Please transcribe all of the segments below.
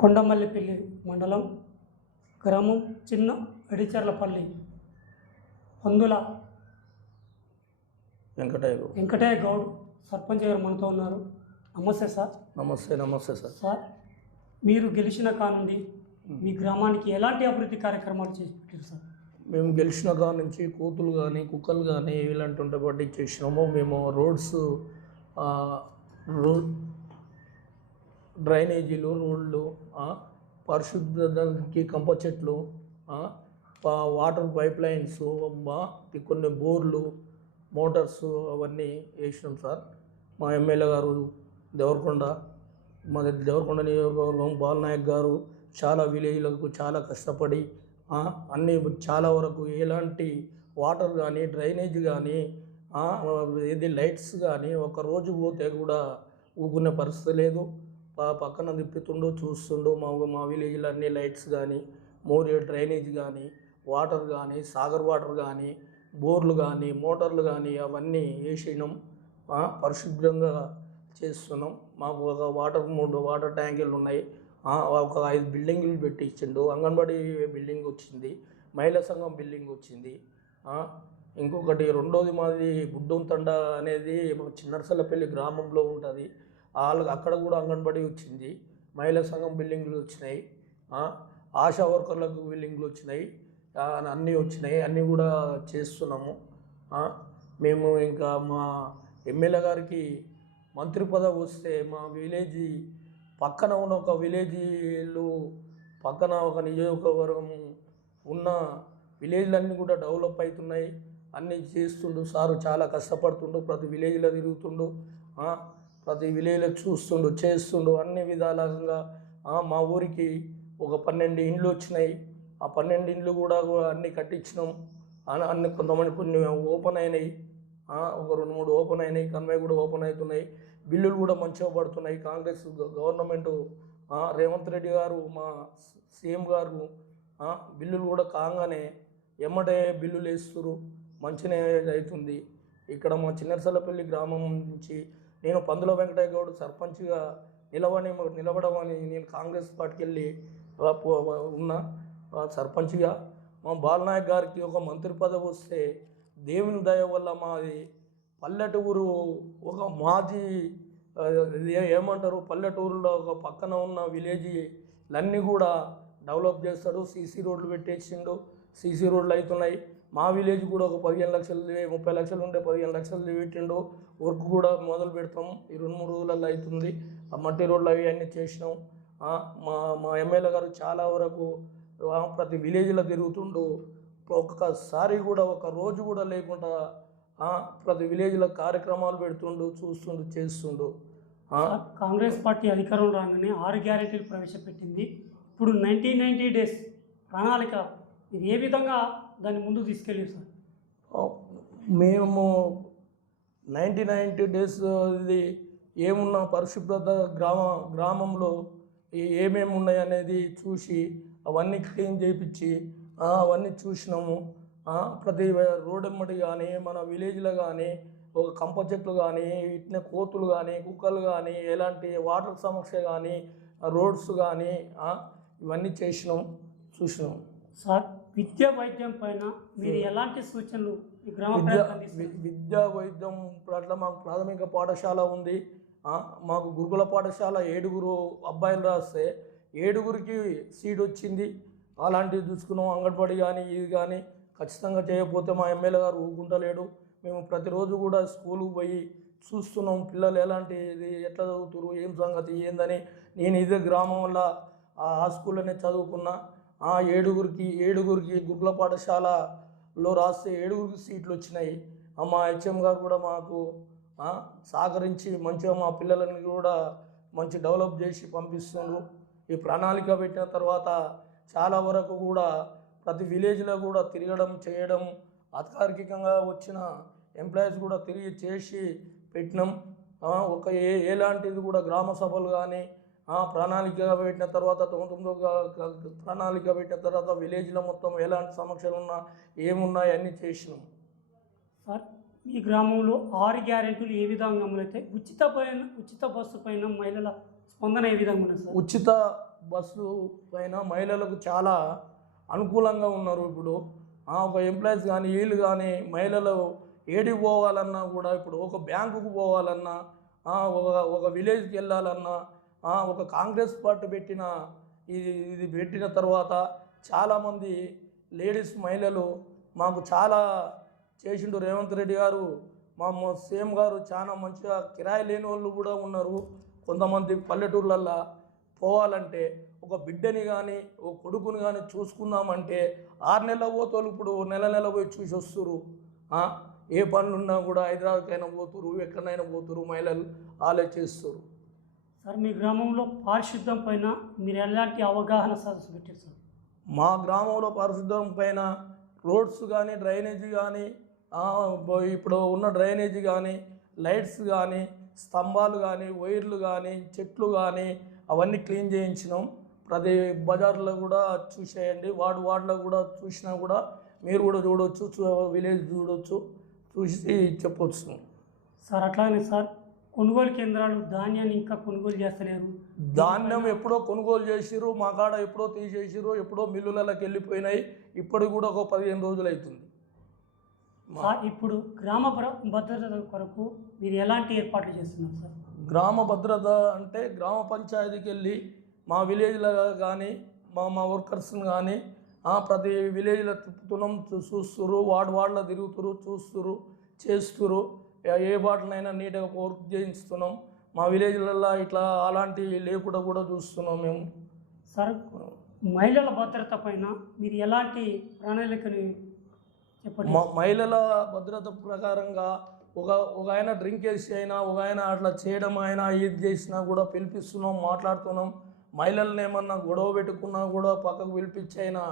కొండమల్లిపల్లి మండలం గ్రామం చిన్న ఎడిచర్లపల్లి పందుల వెంకటయ్య గౌడ్ సర్పంచ్ గారు మనతో ఉన్నారు. నమస్తే సార్. నమస్తే సార్. సార్, మీరు గెలిచిన కానుండి మీ గ్రామానికి ఎలాంటి అభివృద్ధి కార్యక్రమాలు చేసి పెట్టారు సార్? మేము గెలిచిన కాడ నుంచి కోతులు కానీ కుక్కలు కానీ ఇలాంటి ఉంటే పట్టించేసినాము. మేము రోడ్స్, డ్రైనేజీలు, రోడ్లు, పరిశుద్ధకి కంప చెట్లు, వాటర్ పైప్ లైన్స్, కొన్ని బోర్లు, మోటార్స్ అవన్నీ వేసినాం సార్. మా ఎమ్మెల్యే గారు దేవరకొండ, మా దేవరకొండ నియోజకవర్గం బాలనాయక్ గారు చాలా విలేజ్లకు చాలా కష్టపడి అన్నీ చాలా వరకు ఎలాంటి వాటర్ కానీ డ్రైనేజ్ కానీ ఏది లైట్స్ కానీ ఒక రోజు పోతే కూడా ఊకునే పరిస్థితి లేదు. పక్కన తిప్పుతుండో చూస్తుండో మా విలేజ్లో అన్ని లైట్స్ కానీ డ్రైనేజ్ కానీ వాటర్ కానీ సాగర్ వాటర్ కానీ బోర్లు కానీ మోటార్లు కానీ అవన్నీ వేసినాం. పరిశుభ్రంగా చేస్తున్నాం. మాకు ఒక వాటర్ ట్యాంకులు ఉన్నాయి. ఒక 5 బిల్డింగులు పెట్టి ఇచ్చిండు. అంగన్వాడీ బిల్డింగ్ వచ్చింది, మహిళా సంఘం బిల్డింగ్ వచ్చింది. ఇంకొకటి రెండోది మాది బుడ్డంతండ అనేది చిన్నరసలపల్లి గ్రామంలో ఉంటుంది. వాళ్ళకి అక్కడ కూడా అంగన్వాడీ వచ్చింది, మహిళా సంఘం బిల్డింగ్లు వచ్చినాయి, ఆశా వర్కర్లకు బిల్డింగ్లు వచ్చినాయి, అన్నీ వచ్చినాయి. అన్నీ కూడా చేస్తున్నాము. మేము ఇంకా మా ఎమ్మెల్యే గారికి మంత్రి పదవి వస్తే మా విలేజ్ పక్కన ఉన్న ఒక విలేజీలు పక్కన ఒక నియోజకవర్గం ఉన్న విలేజ్లన్నీ కూడా డెవలప్ అవుతున్నాయి. అన్నీ చేస్తుండు సారు. చాలా కష్టపడుతుండు. ప్రతి విలేజ్లో తిరుగుతుండు, ప్రతి విలేజ్లో చూస్తుండు, చేస్తుండు. అన్ని విధాలుగా మా ఊరికి ఒక 12 ఇండ్లు వచ్చినాయి. ఆ 12 ఇండ్లు కూడా అన్నీ కట్టించినాం. అన్ని కొన్ని ఓపెన్ అయినాయి, ఒక 2-3 ఓపెన్ అయినాయి. కన్వే కూడా ఓపెన్ అవుతున్నాయి. బిల్లులు కూడా మంచిగా పడుతున్నాయి. కాంగ్రెస్ గవర్నమెంటు రేవంత్ రెడ్డి గారు మా సీఎం గారు బిల్లులు కూడా కాగానే ఎమ్మటే బిల్లులు వేస్తున్నారు. మంచిగా అవుతుంది. ఇక్కడ మా చిన్నరసలపల్లి గ్రామం నుంచి నేను పందుల వెంకటయ్య గౌడ్ సర్పంచ్గా నిలబడమని నేను కాంగ్రెస్ పార్టీకి వెళ్ళి ఉన్నా సర్పంచ్గా. మా బాలనాయక్ గారికి ఒక మంత్రి పదవి వస్తే దేవుని దయ వల్ల మాది పల్లెటూరు ఒక మాజీ ఏమంటారు పల్లెటూరులో ఒక పక్కన ఉన్న విలేజ్లన్నీ కూడా డెవలప్ చేస్తాడు. సీసీ రోడ్లు పెట్టేసిండు. సీసీ రోడ్లు అవుతున్నాయి. మా విలేజ్ కూడా ఒక 15 లక్షలు 30 లక్షలు ఉంటే 15 లక్షలు పెట్టిండు. వర్క్ కూడా మొదలు పెడతాం. ఈ 2-3 రోజులలో అవుతుంది. ఆ మట్టి రోడ్లు అవి అన్నీ చేసినాం. మా ఎమ్మెల్యే గారు చాలా వరకు ప్రతి విలేజ్లో తిరుగుతుండు. ఒక్కసారి కూడా ఒక రోజు కూడా లేకుండా ప్రతి విలేజ్లో కార్యక్రమాలు పెడుతుండు, చూస్తుండు, చేస్తుండు. కాంగ్రెస్ పార్టీ అధికారం రాగానే 6 గ్యారెంటీలు ప్రవేశపెట్టింది. ఇప్పుడు 90 డేస్ ప్రణాళిక ఇది ఏ విధంగా దాన్ని ముందుకు తీసుకెళ్ళారు సార్? మేము 90 డేస్ ఇది ఏమున్నా పరిశుభ్రత గ్రామంలో ఏమేమి ఉన్నాయి అనేది చూసి అవన్నీ క్లీన్ చేయించి అవన్నీ చూసినాము. ప్రతి రోడ్ ఎమ్మటి కానీ మన విలేజ్లో కానీ ఒక కంప చెట్లు కానీ ఇట్నే కోతులు కానీ కుక్కలు కానీ ఎలాంటి వాటర్ సమస్య కానీ రోడ్స్ కానీ ఇవన్నీ చూసినాం సార్. విద్యా వైద్యం పైన మీరు ఎలాంటి సూచనలు ఈ గ్రామ విద్యా వైద్యం పట్ల మాకు ప్రాథమిక పాఠశాల ఉంది. మాకు గురుకుల పాఠశాల 7 అబ్బాయిలు రాస్తే 7కి సీట్ వచ్చింది. అలాంటివి చూసుకున్నాం. అంగన్వాడీ కానీ ఇది కానీ ఖచ్చితంగా చేయకపోతే మా ఎమ్మెల్యే గారు ఊరుకుంటలేడు. మేము ప్రతిరోజు కూడా స్కూల్కి పోయి చూస్తున్నాం. పిల్లలు ఎలాంటిది ఎట్లా చదువుతున్నారు, ఏం సంగతి ఏందని. నేను ఇదే గ్రామం వల్ల ఆ స్కూల్లోనే చదువుకున్నా. 7గురికి గురుకుల పాఠశాలలో రాస్తే 7గురికి సీట్లు వచ్చినాయి. మా హెచ్ఎం గారు కూడా మాకు సహకరించి మంచిగా మా పిల్లలని కూడా మంచి డెవలప్ చేసి పంపిస్తున్నారు. ఈ ప్రణాళిక పెట్టిన తర్వాత చాలా వరకు కూడా ప్రతి విలేజ్లో కూడా తిరగడం చేయడం, అధికారికంగా వచ్చిన ఎంప్లాయీస్ కూడా తిరిగి చేసి పెట్టినాం. ఒక ఎలాంటిది కూడా గ్రామ సభలు కానీ ప్రణాళిక పెట్టిన తర్వాత ప్రణాళిక పెట్టిన తర్వాత విలేజ్లో మొత్తం ఎలాంటి సమస్యలు ఉన్నా ఏమున్నాయి అన్నీ చేసినాం సార్. ఈ గ్రామంలో 6 గ్యారెంటీలు ఏ విధంగా అమలైతే ఉచిత బస్సు పైన మహిళల స్పందన ఏ విధంగా ఉంది సార్? ఉచిత బస్సు పైన మహిళలకు చాలా అనుకూలంగా ఉన్నారు. ఇప్పుడు ఒక ఎంప్లాయీస్ కానీ వీళ్ళు కానీ మహిళలు ఏడికి పోవాలన్నా కూడా ఇప్పుడు ఒక బ్యాంకుకు పోవాలన్నా ఒక ఒక విలేజ్కి వెళ్ళాలన్నా ఒక కాంగ్రెస్ పార్టీ పెట్టిన ఇది పెట్టిన తర్వాత చాలామంది లేడీస్ మహిళలు మాకు చాలా చేసిండు రేవంత్ రెడ్డి గారు. మా సీఎం గారు చాలా మంచిగా కిరాయి లేని వాళ్ళు కూడా ఉన్నారు. కొంతమంది పల్లెటూర్లల్లో పోవాలంటే ఒక బిడ్డని కానీ ఒక కొడుకుని కానీ చూసుకుందామంటే 6 నెలల పోతారు, ఇప్పుడు నెల పోయి చూసి వస్తారు. ఏ పనులున్నా కూడా హైదరాబాద్కైనా పోతురు, ఎక్కడైనా పోతురు, మహిళలు ఆలోచిస్తారు. సార్ మీ గ్రామంలో పారిశుద్ధ్యం పైన మీరు ఎలాంటి అవగాహన సదస్సు పెట్టారు సార్? మా గ్రామంలో పారిశుద్ధ్యం పైన రోడ్స్ కానీ డ్రైనేజీ కానీ ఇప్పుడు ఉన్న డ్రైనేజీ కానీ లైట్స్ కానీ స్తంభాలు కానీ వైర్లు కానీ చెట్లు కానీ అవన్నీ క్లీన్ చేయించినాం. ప్రతి బజార్లో కూడా చూసేయండి, వార్డులో కూడా చూసినా కూడా మీరు కూడా చూడవచ్చు, విలేజ్ చూడవచ్చు, చూసి చెప్పవచ్చు సార్. అట్లానే సార్ కొనుగోలు కేంద్రాలు ధాన్యాన్ని ఇంకా కొనుగోలు చేస్తలేరు. ధాన్యం ఎప్పుడో కొనుగోలు చేసిర్రు, మా కాడ ఎప్పుడో తీసేసిర్రు, ఎప్పుడో మిల్లులకి వెళ్ళిపోయినాయి. ఇప్పటికి కూడా ఒక 15 రోజులు అవుతుంది. ఇప్పుడు గ్రామ భద్రత కొరకు మీరు ఎలాంటి ఏర్పాట్లు చేస్తున్నారు సార్? గ్రామ భద్రత అంటే గ్రామ పంచాయతీకి వెళ్ళి మా విలేజ్లో కానీ మా వర్కర్స్ని కానీ ప్రతి విలేజ్లో తిప్పుతున్నాం, చూస్తురు, వార్డులో తిరుగుతురు, చూస్తురు, చేస్తురు. ఏ వాటినైనా నీట్గా వర్క్ చేయిస్తున్నాం. మా విలేజ్లలో ఇట్లా అలాంటివి లేకుండా కూడా చూస్తున్నాం మేము. సార్ మహిళల భద్రత పైన మీరు ఎలాంటి ప్రణాళికని చెప్పండి? మహిళల భద్రత ప్రకారంగా ఒక ఆయన డ్రింక్ చేసి అయినా ఒక ఆయన అట్లా చేయడం అయినా ఇది చేసినా కూడా పిలిపిస్తున్నాం, మాట్లాడుతున్నాం. మహిళలను ఏమన్నా గొడవ పెట్టుకున్నా కూడా పక్కకు పిలిపించి అయినా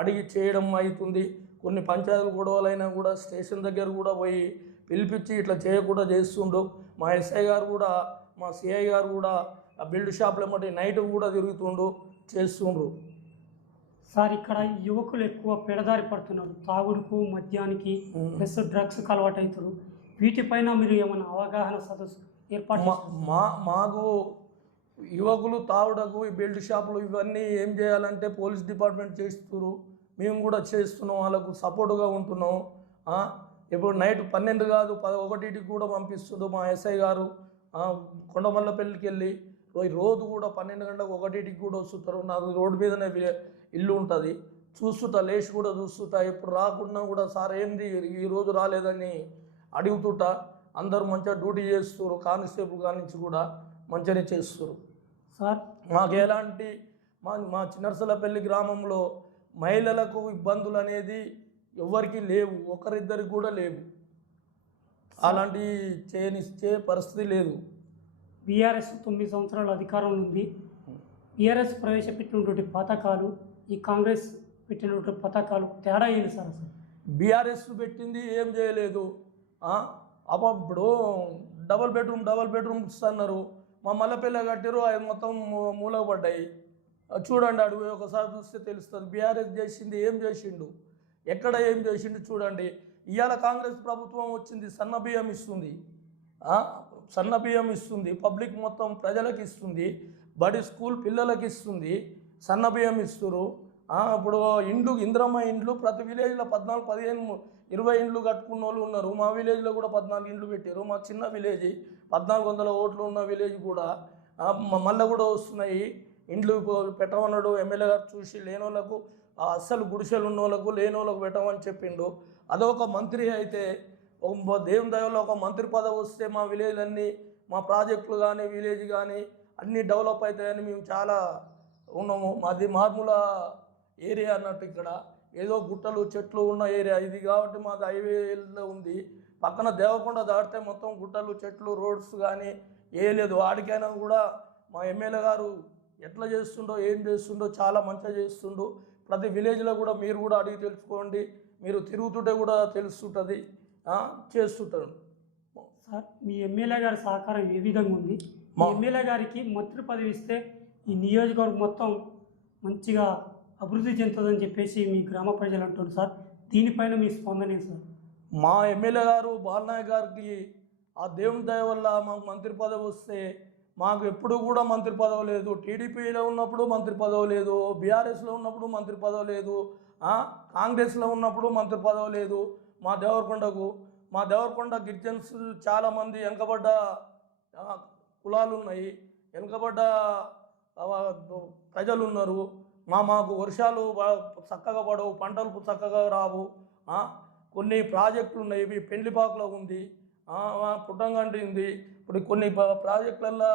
అడిగి చేయడం అవుతుంది. కొన్ని పంచాయతీల గొడవలైనా కూడా స్టేషన్ దగ్గర కూడా పోయి పిలిపించి ఇట్లా చేయకుండా చేస్తుండు. మా ఎస్ఐ గారు కూడా మా సిఐ గారు కూడా ఆ బిల్డ్ షాప్లో మట్టి నైట్ కూడా తిరుగుతుండు, చేస్తుండ్రు. సార్ ఇక్కడ యువకులు ఎక్కువ పెడదారి పడుతున్నారు, తాగుడుకు మద్యానికి ప్లస్ డ్రగ్స్కి అలవాటు అవుతారు. వీటిపైన మీరు ఏమైనా అవగాహన సదస్సు ఏర్పాటు? మాకు యువకులు తాగుడకు ఈ బెల్ట్ షాపులు ఇవన్నీ ఏం చేయాలంటే పోలీస్ డిపార్ట్మెంట్ చేస్తున్నారు, మేము కూడా చేస్తున్నాం, వాళ్ళకు సపోర్టుగా ఉంటున్నాం. ఇప్పుడు నైట్ 12 కాదు 11కి కూడా పంపిస్తుండ్రు మా ఎస్ఐ గారు. కొండమల్లపల్లికి వెళ్ళి రోజు కూడా 12 గంటలకు 1కి కూడా వస్తుంటారు. నాకు రోడ్డు మీదనే ఇల్లు ఉంటుంది, చూస్తుంటా, లేచి కూడా చూస్తుంటా. ఇప్పుడు రాకుండా కూడా సార్ ఏంది ఈరోజు రాలేదని అడుగుతుంటా. అందరూ మంచిగా డ్యూటీ చేస్తారు, కానిస్టేబుల్ కానించి కూడా మంచిగానే చేస్తారు సార్. మాకు ఎలాంటి మా చిన్నర్సలపల్లి గ్రామంలో మహిళలకు ఇబ్బందులు అనేది ఎవరికి లేవు, ఒకరిద్దరికి కూడా లేవు. అలాంటి చేయనిచ్చే పరిస్థితి లేదు. బీఆర్ఎస్ 9 సంవత్సరాల అధికారంలో ఉంది. బీఆర్ఎస్ ప్రవేశపెట్టినటువంటి పథకాలు ఈ కాంగ్రెస్ పెట్టినటువంటి పథకాలు తేడా ఏంటి సార్? అసలు బీఆర్ఎస్ పెట్టింది ఏం చేయలేదు. ఇప్పుడు డబల్ బెడ్రూమ్స్ అన్నారు, మా మల్లపల్లి కట్టారు, అవి మొత్తం మూలక పడ్డాయి. చూడండి, అడుగు ఒకసారి చూస్తే తెలుస్తుంది. బీఆర్ఎస్ చేసింది ఏం చేసిండు, ఎక్కడ ఏం చేసిండు చూడండి. ఇవాళ కాంగ్రెస్ ప్రభుత్వం వచ్చింది, సన్నబియ్యం ఇస్తుంది, పబ్లిక్ మొత్తం ప్రజలకు ఇస్తుంది, బడి స్కూల్ పిల్లలకి ఇస్తుంది, సన్నబియ్యం ఇస్తారు. ఇప్పుడు ఇంద్రమ్మ ఇండ్లు ప్రతి విలేజ్లో 14, 15, 20 ఇండ్లు కట్టుకున్న వాళ్ళు ఉన్నారు. మా విలేజ్లో కూడా 14 ఇండ్లు పెట్టారు. మా చిన్న విలేజ్ 1400 ఓట్లు ఉన్న విలేజ్ కూడా మళ్ళీ కూడా వస్తున్నాయి ఇండ్లు పెట్టమన్నాడు ఎమ్మెల్యే గారు. చూసి లేని వాళ్ళకు అస్సలు గుడిసెలు ఉన్న వాళ్ళకు లేని వాళ్ళకు పెట్టమని చెప్పిండు. అదొక మంత్రి అయితే దేవుని దయలో ఒక మంత్రి పదవి వస్తే మా విలేజ్ అన్నీ, మా ప్రాజెక్టులు కానీ విలేజ్ కానీ అన్నీ డెవలప్ అవుతాయని మేము చాలా ఉన్నాము. మాది మార్మూల ఏరియా అన్నట్టు, ఇక్కడ ఏదో గుట్టలు చెట్లు ఉన్న ఏరియా ఇది కాబట్టి మాది హైవేలో ఉంది. పక్కన దేవకొండ దాటితే మొత్తం గుట్టలు చెట్లు రోడ్స్ కానీ ఏ లేదు. ఆడికైనా కూడా మా ఎమ్మెల్యే గారు ఎట్లా చేస్తుండో ఏం చేస్తుండో చాలా మంచిగా చేస్తుండు. ప్రతి విలేజ్లో కూడా మీరు కూడా అడిగి తెలుసుకోండి, మీరు తిరుగుతుంటే కూడా తెలుస్తుంటుంది, చేస్తుంటారు. సార్ మీ ఎమ్మెల్యే గారి సహకారం ఏ విధంగా ఉంది? మా ఎమ్మెల్యే గారికి మంత్రి పదవి ఇస్తే ఈ నియోజకవర్గం మొత్తం మంచిగా అభివృద్ధి చెందుతుందని చెప్పేసి మీ గ్రామ ప్రజలు అంటున్నారు సార్. దీనిపైన మీ స్పందన సార్? మా ఎమ్మెల్యే గారు బాలనాయక్ గారికి ఆ దేవుని దయ వల్ల మాకు మంత్రి పదవి వస్తే మాకు ఎప్పుడు కూడా మంత్రి పదవి లేదు. టీడీపీలో ఉన్నప్పుడు మంత్రి పదవి లేదు, బీఆర్ఎస్లో ఉన్నప్పుడు మంత్రి పదవి లేదు, కాంగ్రెస్లో ఉన్నప్పుడు మంత్రి పదవి లేదు. మా దేవరకొండ గిరిజన్స్ చాలామంది వెనుకబడ్డ కులాలు ఉన్నాయి, వెనుకబడ్డ ప్రజలు ఉన్నారు. మాకు వర్షాలు చక్కగా పడవు, పంటలు చక్కగా రావు. కొన్ని ప్రాజెక్టులు ఉన్నాయి, ఇవి పెండ్లిపాకులో ఉంది, పుట్టంగంటి ఉంది. ఇప్పుడు కొన్ని ప్రాజెక్టులల్లో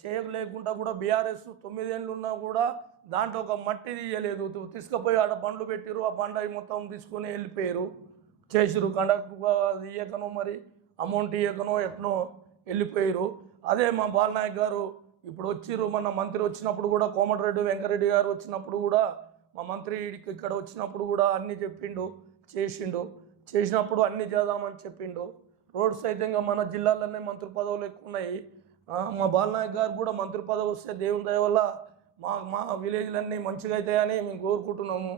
చేయలేకుండా కూడా బీఆర్ఎస్ 9 ఏళ్ళు ఉన్నా కూడా దాంట్లో ఒక మట్టి తీయలేదు. తీసుకుపోయి ఆడ బండ్లు పెట్టిరు, ఆ బండ మొత్తం తీసుకొని వెళ్ళిపోయారు, చేసిరు. కండక్టర్ అది ఇయ్యకనో మరి అమౌంట్ ఇయ్యకనో ఎట్నో వెళ్ళిపోయారు. అదే మా బాలనాయక్ గారు ఇప్పుడు వచ్చిర్రు. మన మంత్రి వచ్చినప్పుడు కూడా కోమటిరెడ్డి వెంకరెడ్డి గారు వచ్చినప్పుడు కూడా మా మంత్రి ఇక్కడ వచ్చినప్పుడు కూడా అన్నీ చెప్పిండు, చేసినప్పుడు అన్నీ చేద్దామని చెప్పిండు. రోడ్స్ అయితే ఇంకా మన జిల్లాలోనే మంత్రి పదవులు ఎక్కువ ఉన్నాయి. మా బాలనాయక్ గారు కూడా మంత్రి పదవి వస్తే దేవుని దయ వల్ల మా విలేజ్లన్నీ మంచిగా అవుతాయని మేము కోరుకుంటున్నాము.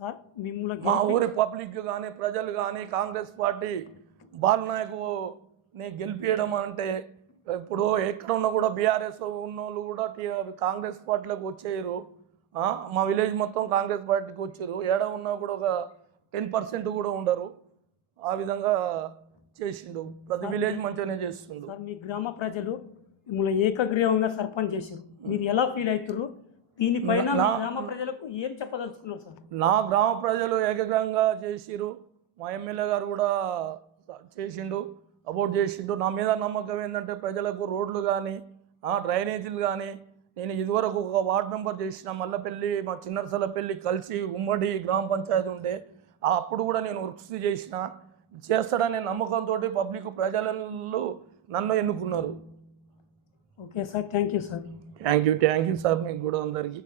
సార్ మిమ్మల్ని మా ఊరి పబ్లిక్ కానీ ప్రజలు కానీ కాంగ్రెస్ పార్టీ బాలనాయకుని గెలిపించడం అంటే ఇప్పుడు ఎక్కడ ఉన్నా కూడా బీఆర్ఎస్ ఉన్నోళ్ళు కూడా కాంగ్రెస్ పార్టీలోకి వచ్చేయరు. మా విలేజ్ మొత్తం కాంగ్రెస్ పార్టీకి వచ్చారు. ఏడ ఉన్నా కూడా ఒక 10% కూడా ఉండరు. ఆ విధంగా చేసిండు. ప్రతి విలేజ్ మంచిగానే చేస్తుండు. సార్ మీ గ్రామ ప్రజలు మిమ్మల్ని ఏకగ్రీవంగా సర్పంచ్ చేశారు, మీరు ఎలా ఫీల్ అవుతారు? దీనిపైన మీ గ్రామ ప్రజలకు ఏం చెప్పదలుచుకున్నారు సార్? నా గ్రామ ప్రజలు ఏకగ్రీవంగా చేసిరు. మా ఎమ్మెల్యే గారు కూడా చేసిండు, అబౌట్ చేసిండు. నా మీద నమ్మకం ఏంటంటే ప్రజలకు రోడ్లు కానీ డ్రైనేజీలు కానీ నేను ఇదివరకు ఒక వార్డు మెంబర్ చేసిన మల్లపల్లి మా చిన్నరసలపల్లి కలిసి ఉమ్మడి గ్రామ పంచాయతీ ఉండే అప్పుడు కూడా నేను వర్క్స్ చేస్తాడనే నమ్మకంతో పబ్లిక్ ప్రజలు నన్ను ఎన్నుకున్నారు. Okay sir, thank you sir. Thank you sir మీకు కూడా అందరికీ.